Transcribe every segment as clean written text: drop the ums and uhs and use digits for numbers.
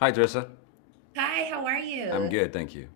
Hi, Dorissa. Hi, how are I'm you? good, thank you.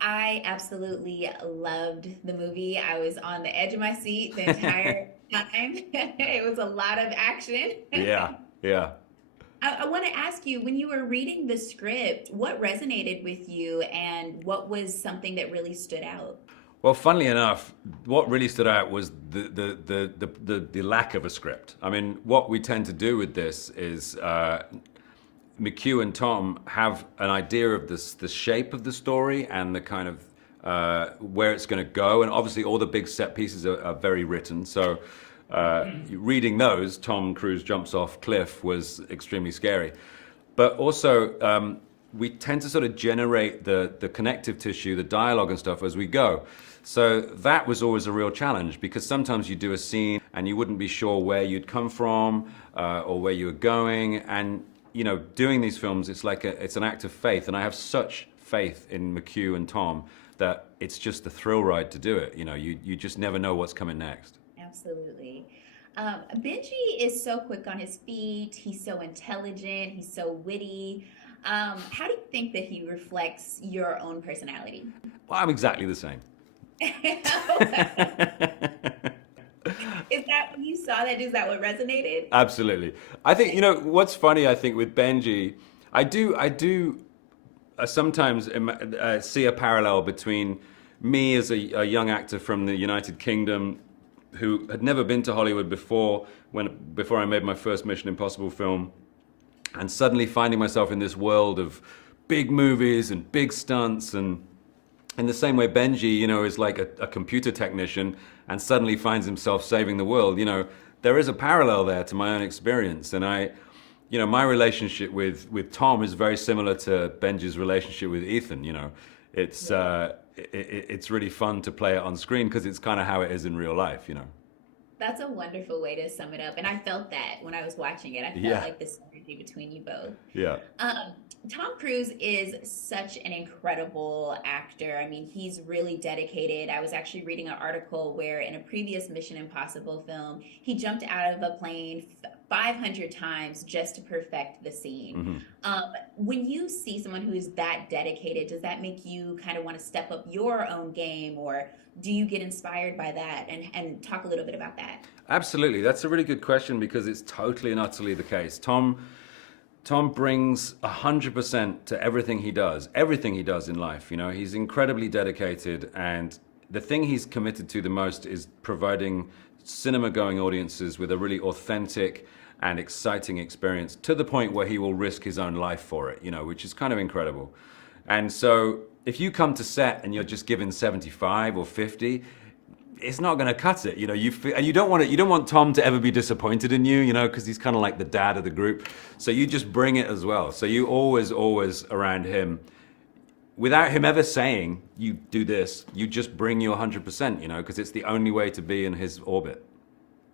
I absolutely loved the movie. I was on the edge of my seat the entire time. It was a lot of action. Yeah, yeah. I want to ask you, when you were reading the script, what resonated with you and what was something that really stood out? Well, funnily enough, what really stood out was the lack of a script. I mean, what we tend to do with this is McHugh and Tom have an idea of the shape of the story and the kind of where it's going to go, and obviously all the big set pieces are very written. So, reading those, Tom Cruise jumps off cliff was extremely scary. But also, we tend to sort of generate the connective tissue, the dialogue and stuff as we go. So that was always a real challenge because sometimes you do a scene and you wouldn't be sure where you'd come from or where you were going. And doing these films, it's an act of faith, and I have such faith in McHugh and Tom that it's just a thrill ride to do it. You just never know what's coming next. Absolutely. Benji is so quick on his feet. He's so intelligent. He's so witty. How do you think that he reflects your own personality? Well, I'm exactly the same. Is that when you saw that? Is that what resonated? Absolutely. I think what's funny. I think with Benji, I do sometimes see a parallel between me as a young actor from the United Kingdom who had never been to Hollywood before I made my first Mission Impossible film, and suddenly finding myself in this world of big movies and big stunts. And in the same way Benji, is like a computer technician and suddenly finds himself saving the world. There is a parallel there to my own experience. And my relationship with Tom is very similar to Benji's relationship with Ethan. It's Yeah. it's really fun to play it on screen because it's kind of how it is in real life. That's a wonderful way to sum it up. And I felt that when I was watching it. I felt Yeah, like the synergy between you both. yeah. Um, Tom Cruise is such an incredible actor. I mean, he's really dedicated. I was actually reading an article where in a previous Mission Impossible film, he jumped out of a plane 500 times just to perfect the scene. Hmm. When you see someone who is that dedicated, does that make you kind of want to step up your own game, or do you get inspired by that? And talk a little bit about that. Absolutely, that's a really good question because it's totally and utterly the case. Tom brings 100% to everything he does in life. He's incredibly dedicated, and the thing he's committed to the most is providing cinema going audiences with a really authentic and exciting experience to the point where he will risk his own life for it, which is kind of incredible. And so if you come to set and you're just given 75 or 50, it's not going to cut it. And you don't want Tom to ever be disappointed in you, because he's kind of like the dad of the group. So you just bring it as well. So you always around him, without him ever saying you do this, you just bring your 100%, because it's the only way to be in his orbit.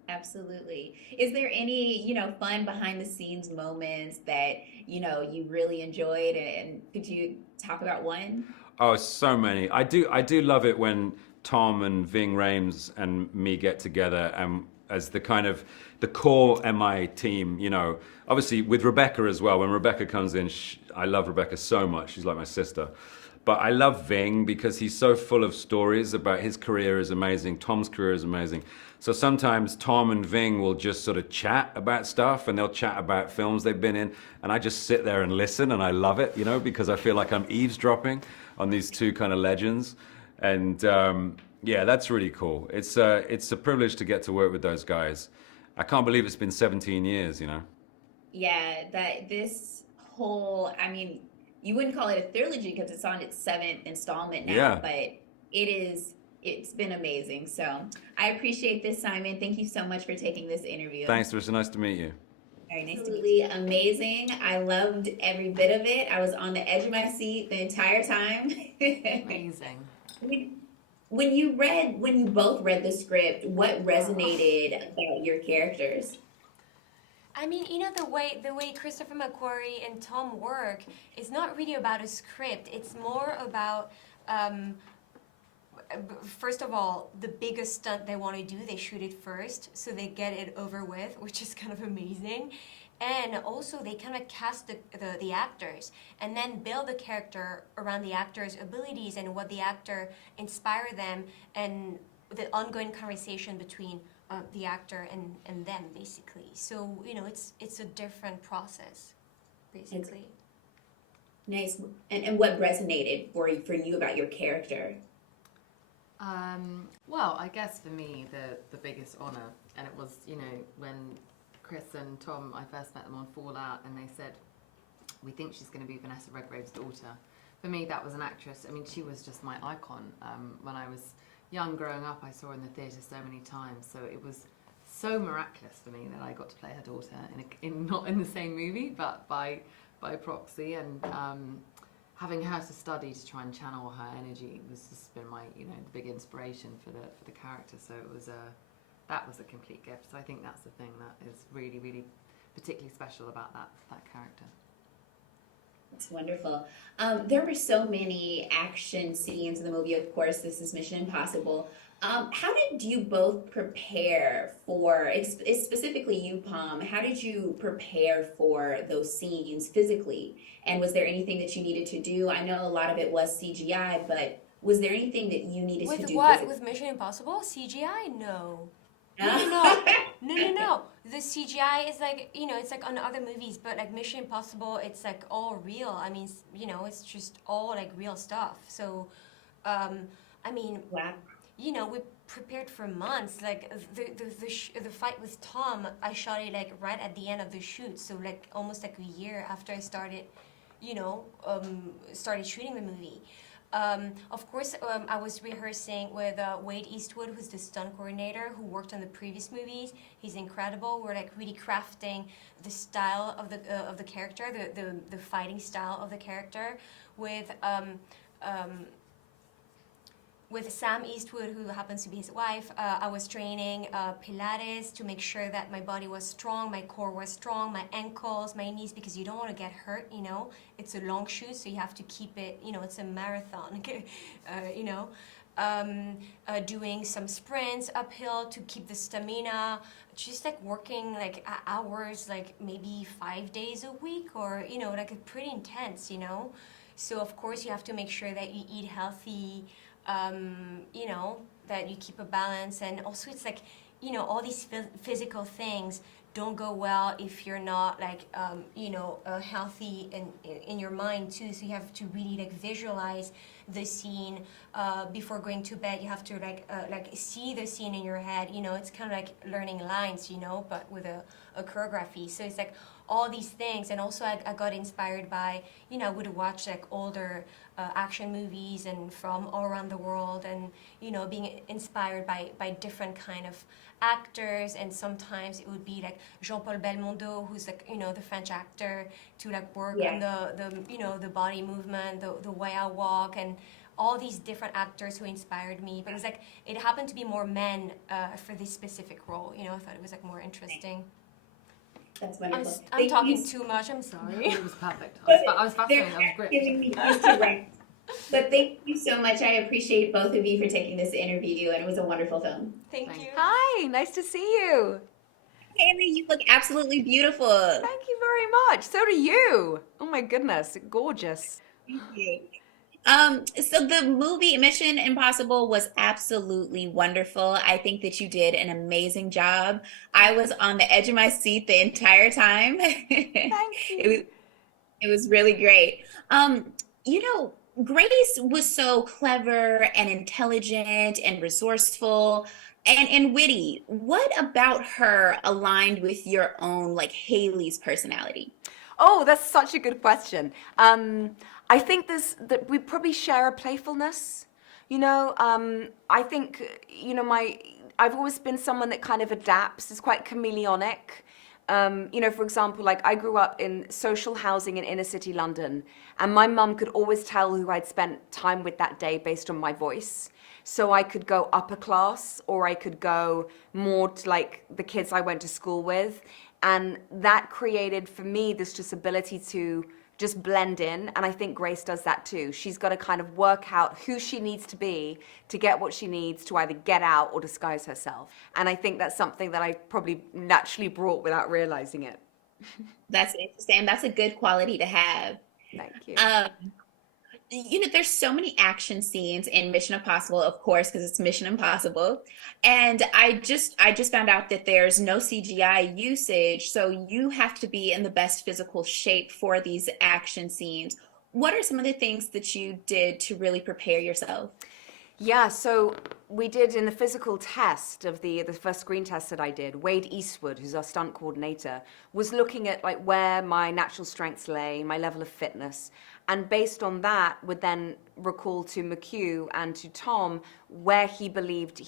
Absolutely. Is there any, fun behind the scenes moments that, you really enjoyed, and could you talk about one? Oh, so many. I do love it when Tom and Ving Rhames and me get together and as the kind of the core MI team, obviously with Rebecca as well. When Rebecca comes in, I love Rebecca so much. She's like my sister. But I love Ving because he's so full of stories about his career is amazing. Tom's career is amazing. So sometimes Tom and Ving will just sort of chat about stuff and they'll chat about films they've been in. And I just sit there and listen and I love it, because I feel like I'm eavesdropping on these two kind of legends. And yeah, that's really cool. It's a privilege to get to work with those guys. I can't believe it's been 17 years. Yeah, that this whole, I mean, you wouldn't call it a trilogy because it's on its seventh installment now, Yeah. but it's been amazing. So I appreciate this, Simon. Thank you so much for taking this interview. Thanks, Trisha. Nice to meet you. Very nice to meet you. Absolutely amazing. I loved every bit of it. I was on the edge of my seat the entire time. Amazing. when, when you both read the script, what resonated about your characters? I mean, the way Christopher McQuarrie and Tom work is not really about a script. It's more about um, first of all, the biggest stunt they want to do, they shoot it first, so they get it over with, which is kind of amazing. and also they kind of cast the actors and then build the character around the actor's abilities and what the actor inspired them, and the ongoing conversation between the actor and them, basically. So, you know, it's a different process, basically. Nice. And what resonated for you about your character? Well, I guess for me, the biggest honour, and it was, you know, when Chris and Tom, I first met them on Fallout, and they said, we think she's going to be Vanessa Redgrave's daughter. For me, that was an actress. I mean, she was just my icon. When I was young, growing up, I saw her in the theatre so many times. So it was so miraculous for me that I got to play her daughter not in the same movie, but by proxy. And having her to study to try and channel her energy was just been my, you know, the big inspiration for the character. So it was that was a complete gift. So I think that's the thing that is really, really particularly special about that character. That's wonderful. There were so many action scenes in the movie. Of course, this is Mission Impossible. How did you both prepare for, specifically you, Palm, how did you prepare for those scenes physically? And was there anything that you needed to do? I know a lot of it was CGI, but was there anything that you needed to do? With what? Physically? With Mission Impossible? CGI? No. No. No. The CGI is like, you know, it's like on other movies, but like Mission Impossible, it's like all real. I mean, you know, it's just all like real stuff. So, I mean, Wow. you know, we prepared for months. Like the fight with Tom, I shot it like right at the end of the shoot. So like almost like a year after I started, you know, started shooting the movie. Of course, I was rehearsing with Wade Eastwood, who's the stunt coordinator, who worked on the previous movies. He's incredible. We're like really crafting the style of the character, the fighting style of the character, with Sam Eastwood, who happens to be his wife. I was training Pilates to make sure that my body was strong, my core was strong, my ankles, my knees, because you don't want to get hurt, you know. It's a long shoot, so you have to keep it, you know, it's a marathon, you know. Doing some sprints uphill to keep the stamina, just like working like hours, like maybe 5 days a week, or, you know, like pretty intense, you know. So of course you have to make sure that you eat healthy, you know, that you keep a balance. And also it's like, you know, all these physical things don't go well if you're not like, you know, healthy in your mind too. So you have to really like visualize the scene before going to bed. You have to like see the scene in your head, you know. It's kind of like learning lines, you know, but with a choreography. So it's like all these things. And also I got inspired by, you know, I would watch like older action movies and from all around the world, and, you know, being inspired by different kind of actors. And sometimes it would be like Jean-Paul Belmondo, who's like, you know, the French actor, to like work on the you know, the body movement, the way I walk, and all these different actors who inspired me. But it was like, it happened to be more men for this specific role, you know. I thought it was like more interesting. That's wonderful. I'm talking too much, I'm sorry. It was perfect. I was fascinated. That was great. Giving me right. But thank you so much. I appreciate both of you for taking this interview, and it was a wonderful film. Thank Thanks. you. Hi, nice to see you. Hayley, you look absolutely beautiful. Thank you very much. So do you. Oh my goodness, gorgeous. Thank you. So the movie Mission Impossible was absolutely wonderful. I think that you did an amazing job. I was on the edge of my seat the entire time. Thank you. It was really great. You know, Grace was so clever and intelligent and resourceful and witty. What about her aligned with your own, like Hayley's personality? Oh, that's such a good question. I think that we probably share a playfulness. You know, I think, you know, I've always been someone that kind of adapts, is quite chameleonic. You know, for example, like I grew up in social housing in inner city London, and my mum could always tell who I'd spent time with that day based on my voice. So I could go upper class, or I could go more to like the kids I went to school with. And that created for me this just ability to just blend in. And I think Grace does that too. She's got to kind of work out who she needs to be to get what she needs to either get out or disguise herself. And I think that's something that I probably naturally brought without realizing it. That's interesting. That's a good quality to have. Thank you. Um, there's so many action scenes in Mission Impossible, of course, because it's Mission Impossible. And I just found out that there's no CGI usage, so you have to be in the best physical shape for these action scenes. What are some of the things that you did to really prepare yourself? Yeah, so we did in the physical test of the first screen test that I did, Wade Eastwood, who's our stunt coordinator, was looking at like where my natural strengths lay, my level of fitness, and based on that would then recall to McHugh and to Tom where he believed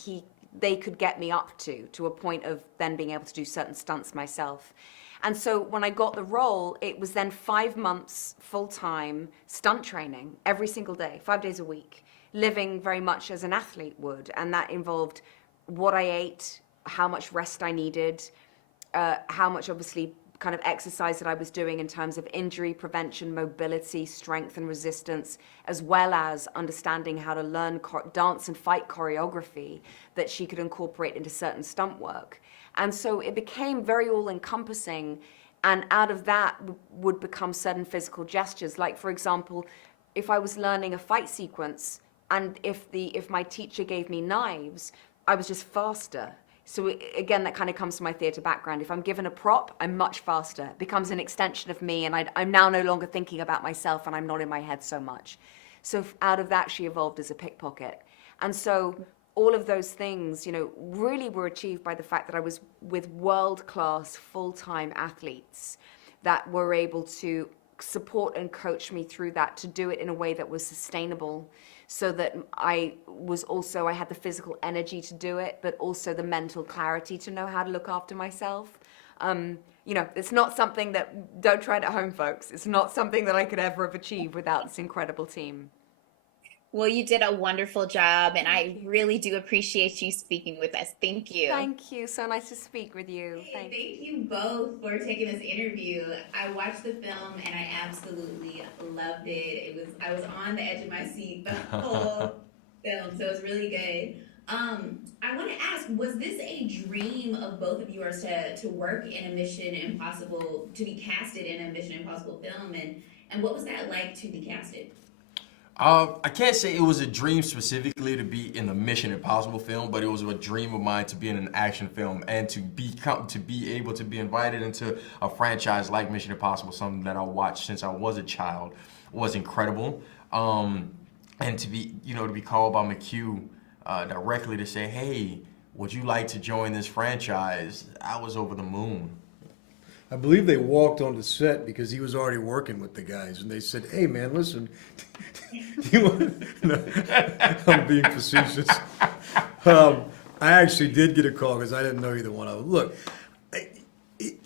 they could get me up to a point of then being able to do certain stunts myself. And so when I got the role, it was then 5 months full-time stunt training every single day, 5 days a week, living very much as an athlete would. And that involved what I ate, how much rest I needed, how much obviously kind of exercise that I was doing in terms of injury prevention, mobility, strength and resistance, as well as understanding how to learn dance and fight choreography that she could incorporate into certain stunt work. And so it became very all-encompassing, and out of that would become certain physical gestures. Like, for example, if I was learning a fight sequence, and if my teacher gave me knives, I was just faster. So again, that kind of comes from my theatre background. If I'm given a prop, I'm much faster. It becomes an extension of me, and I'm now no longer thinking about myself, and I'm not in my head so much. So out of that, she evolved as a pickpocket. And so all of those things, really were achieved by the fact that I was with world-class, full-time athletes that were able to support and coach me through that, to do it in a way that was sustainable, so that I had the physical energy to do it, but also the mental clarity to know how to look after myself. It's not something that, don't try it at home, folks. It's not something that I could ever have achieved without this incredible team. Well, you did a wonderful job, and Thank I you. really do appreciate you speaking with us. Thank you. Thank you. So nice to speak with you. Thank you both for taking this interview. I watched the film and I absolutely loved it. I was on the edge of my seat the whole film, so it was really good. I want to ask, was this a dream of both of yours to work in a Mission Impossible, to be casted in a Mission Impossible film, and what was that like to be casted? I can't say it was a dream specifically to be in the Mission Impossible film, but it was a dream of mine to be in an action film and to be able to be invited into a franchise like Mission Impossible, something that I watched since I was a child, was incredible. And to be called by McHugh directly to say, "Hey, would you like to join this franchise?" I was over the moon. I believe they walked on the set because he was already working with the guys, and they said, "Hey, man, listen, do you want?" No, I'm being facetious. I actually did get a call because I didn't know either one of them. Look,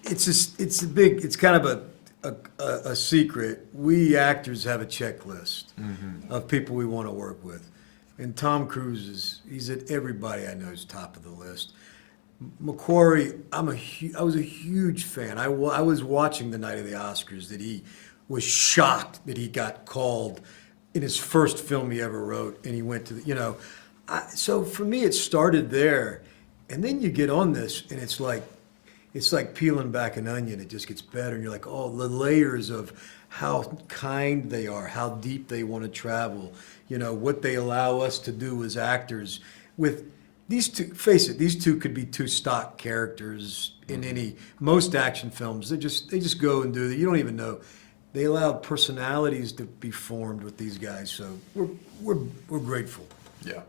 it's kind of a secret. We actors have a checklist of people we want to work with, and Tom Cruise he's at everybody I know's top of the list. Macquarie, I was a huge fan. I was watching the night of the Oscars that he was shocked that he got called in his first film he ever wrote, and he went to so for me it started there, and then you get on this, and it's like peeling back an onion. It just gets better, and you're like, oh, the layers of how kind they are, how deep they want to travel, what they allow us to do as actors with. These two, face it, these two could be two stock characters in most action films. They just go and do that. You don't even know. They allowed personalities to be formed with these guys. So we're grateful. Yeah.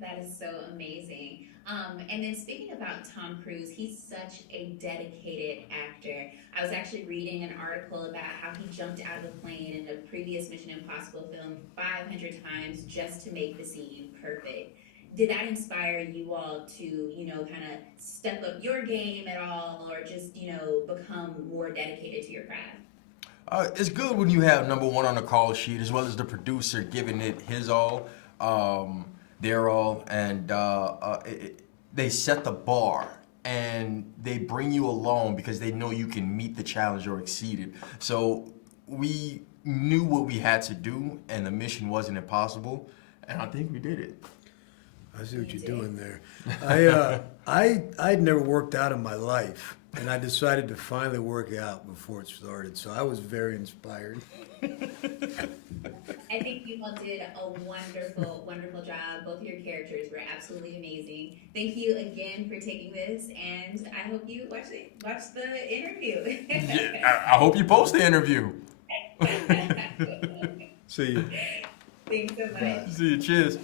That is so amazing. And then speaking about Tom Cruise, he's such a dedicated actor. I was actually reading an article about how he jumped out of a plane in the previous Mission Impossible film 500 times just to make the scene perfect. Did that inspire you all to, kind of step up your game at all, or just, become more dedicated to your craft? It's good when you have number one on the call sheet, as well as the producer giving it his all, their all, and they set the bar, and they bring you along because they know you can meet the challenge or exceed it. So we knew what we had to do, and the mission wasn't impossible, and I think we did it. I see what Me you're too. doing there. I'd never worked out in my life, and I decided to finally work out before it started. So I was very inspired. I think you all did a wonderful, wonderful job. Both of your characters were absolutely amazing. Thank you again for taking this, and I hope you watch the interview. Yeah, I hope you post the interview. See you. Thanks so much. Bye. See you. Cheers.